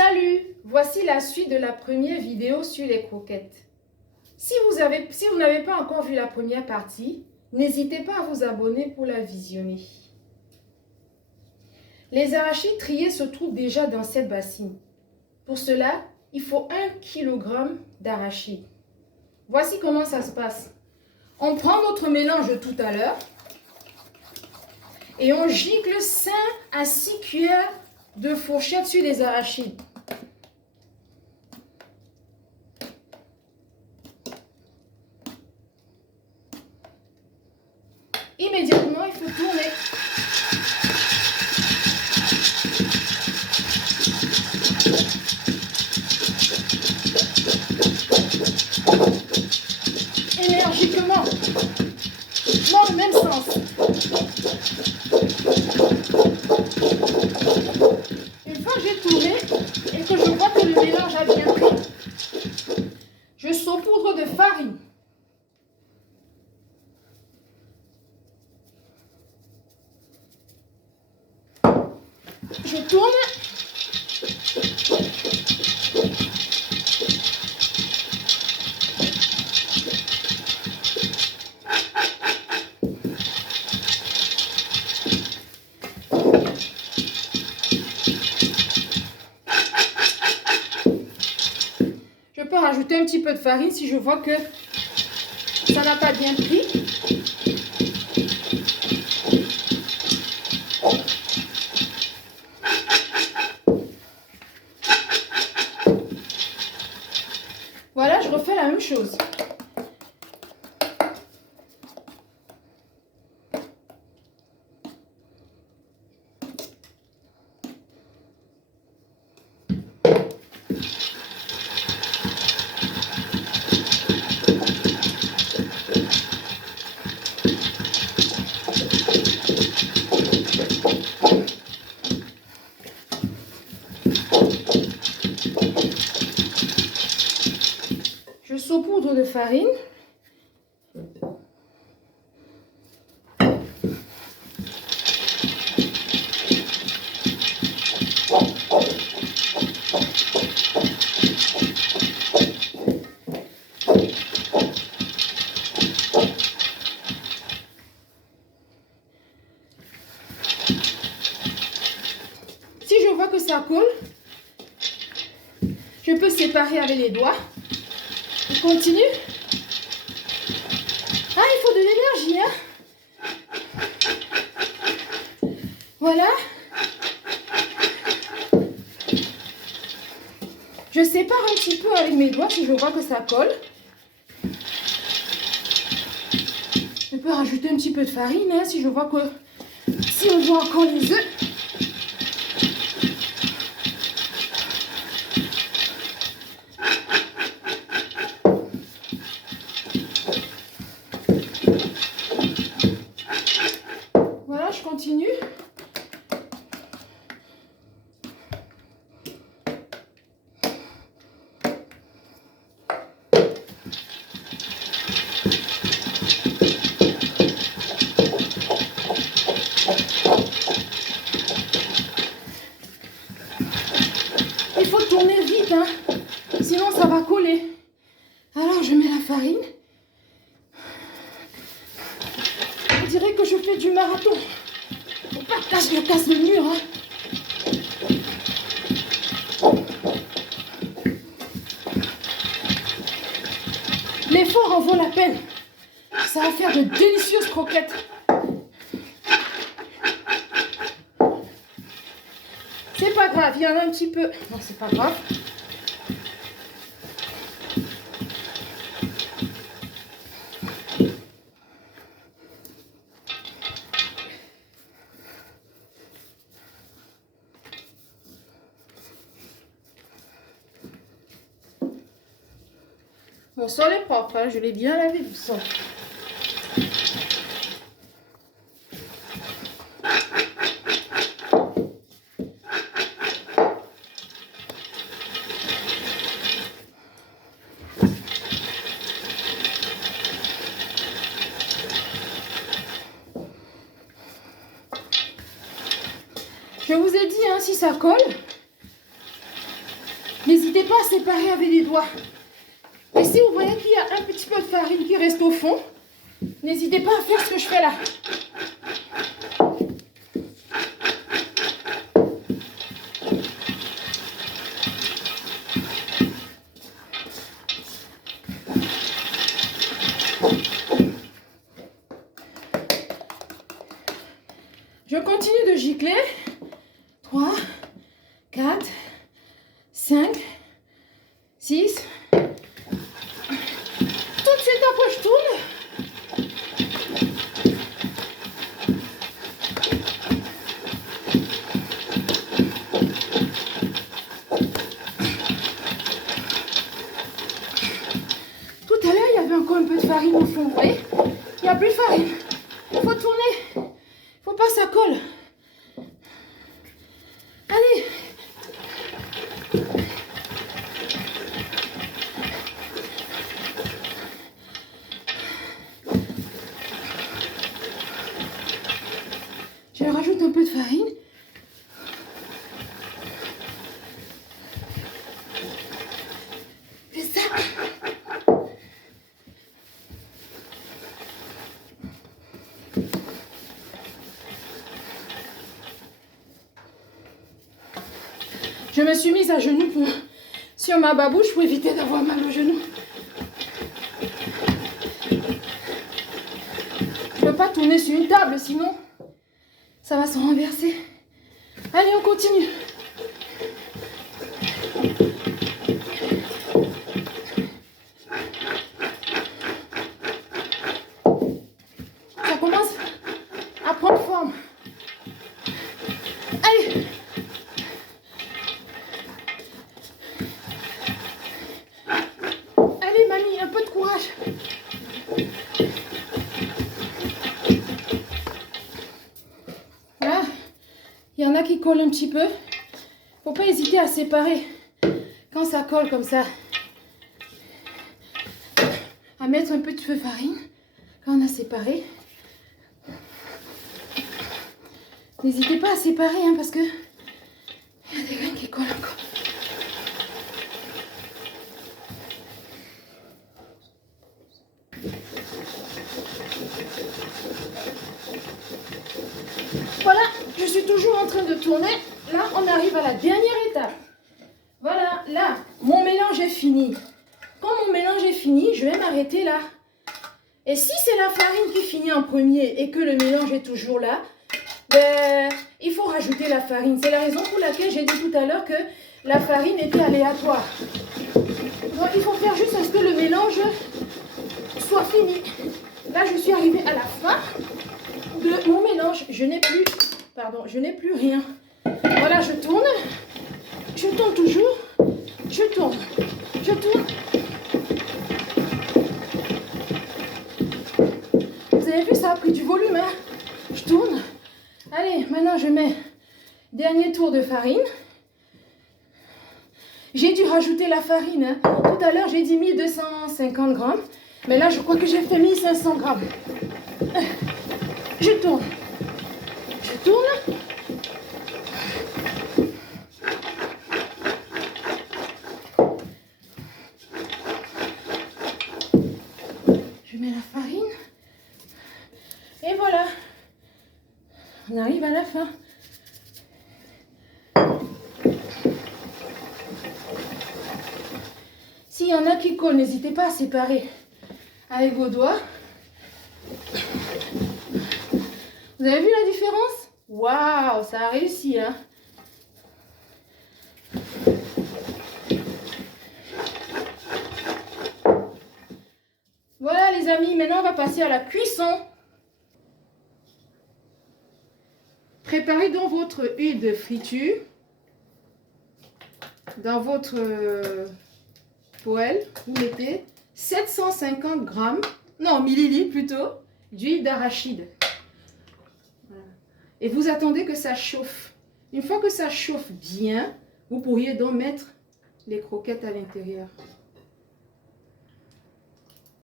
Salut, voici la suite de la première vidéo sur les croquettes. Si vous n'avez pas encore vu la première partie, n'hésitez pas à vous abonner pour la visionner. Les arachides triés se trouvent déjà dans cette bassine. Pour cela, il faut 1 kg d'arachides. Voici comment ça se passe. On prend notre mélange de tout à l'heure et on gicle 5 à 6 cuillères de fourchette sur les arachides. Immédiatement, il faut tourner. Énergiquement, dans le même sens. Une fois que j'ai tourné et que je vois que le mélange a bien pris, je saupoudre de farine. Je tourne. Je peux rajouter un petit peu de farine si je vois que ça n'a pas bien pris. Voilà, je refais la même chose. Je saupoudre de farine. Si je vois que ça colle, je peux séparer avec les doigts. Je continue. Ah, il faut de l'énergie, hein? Voilà. Je sépare un petit peu avec mes doigts si je vois que ça colle. Je peux rajouter un petit peu de farine, hein, si je vois que... Si on voit encore les œufs. Voilà, je continue. Il faut tourner vite, hein, sinon ça va coller. Alors je mets la farine. On dirait que je fais du marathon. Faut pas que je casse le mur, hein. L'effort en vaut la peine. Ça va faire de délicieuses croquettes. C'est pas grave, il y en a un petit peu. Non, c'est pas grave. Mon sol est propre, hein, je l'ai bien lavé du sang. Je vous ai dit, hein, si ça colle, N'hésitez pas à séparer avec les doigts. Et si vous voyez qu'il y a un petit peu de farine qui reste au fond, n'hésitez pas à faire ce que je fais là. Je continue de gicler. 3, 4, 5, 6. Tout de suite après, je tourne. Tout à l'heure, il y avait encore un peu de farine au fond, vous voyez? Il n'y a plus de farine. Il faut tourner. Il ne faut pas que ça colle. Allez. Je rajoute un peu de farine. C'est ça. Je me suis mise à genoux sur ma babouche pour éviter d'avoir mal au genou. Je ne peux pas tourner sur une table, sinon ça va se renverser. Allez, on continue. Ça commence à prendre forme. Allez. Allez, mamie, un peu de courage. Voilà. Il y en a qui collent un petit peu. Faut pas hésiter à séparer quand ça colle comme ça. À mettre un peu de farine quand on a séparé. N'hésitez pas à séparer hein, parce que il y a des graines qui collent encore. Voilà, je suis toujours en train de tourner. Là, on arrive à la dernière étape. Voilà, là, mon mélange est fini. Quand mon mélange est fini, je vais m'arrêter là. Et si c'est la farine qui finit en premier et que le mélange est toujours là, ben, il faut rajouter la farine. C'est la raison pour laquelle j'ai dit tout à l'heure que la farine était aléatoire. Donc, il faut faire juste à ce que le mélange soit fini. Là, je suis arrivée à la fin de mon mélange. Je n'ai plus, je n'ai plus rien. Voilà, je tourne toujours. Je tourne. Vous avez vu, ça a pris du volume, hein? Je tourne. Allez, maintenant je mets dernier tour de farine. J'ai dû rajouter la farine. Hein. Tout à l'heure, j'ai dit 1250 grammes. Mais là, je crois que j'ai fait 1500 grammes. Je tourne. Je mets la farine. Et voilà. On arrive à la fin. S'il y en a qui collent, n'hésitez pas à séparer avec vos doigts. Vous avez vu la différence? Waouh, ça a réussi, hein? Voilà les amis, maintenant on va passer à la cuisson. Préparez donc votre huile de friture dans votre poêle. Vous mettez 750 grammes, non millilitres plutôt, d'huile d'arachide. Voilà. Et vous attendez que ça chauffe. Une fois que ça chauffe bien, vous pourriez donc mettre les croquettes à l'intérieur.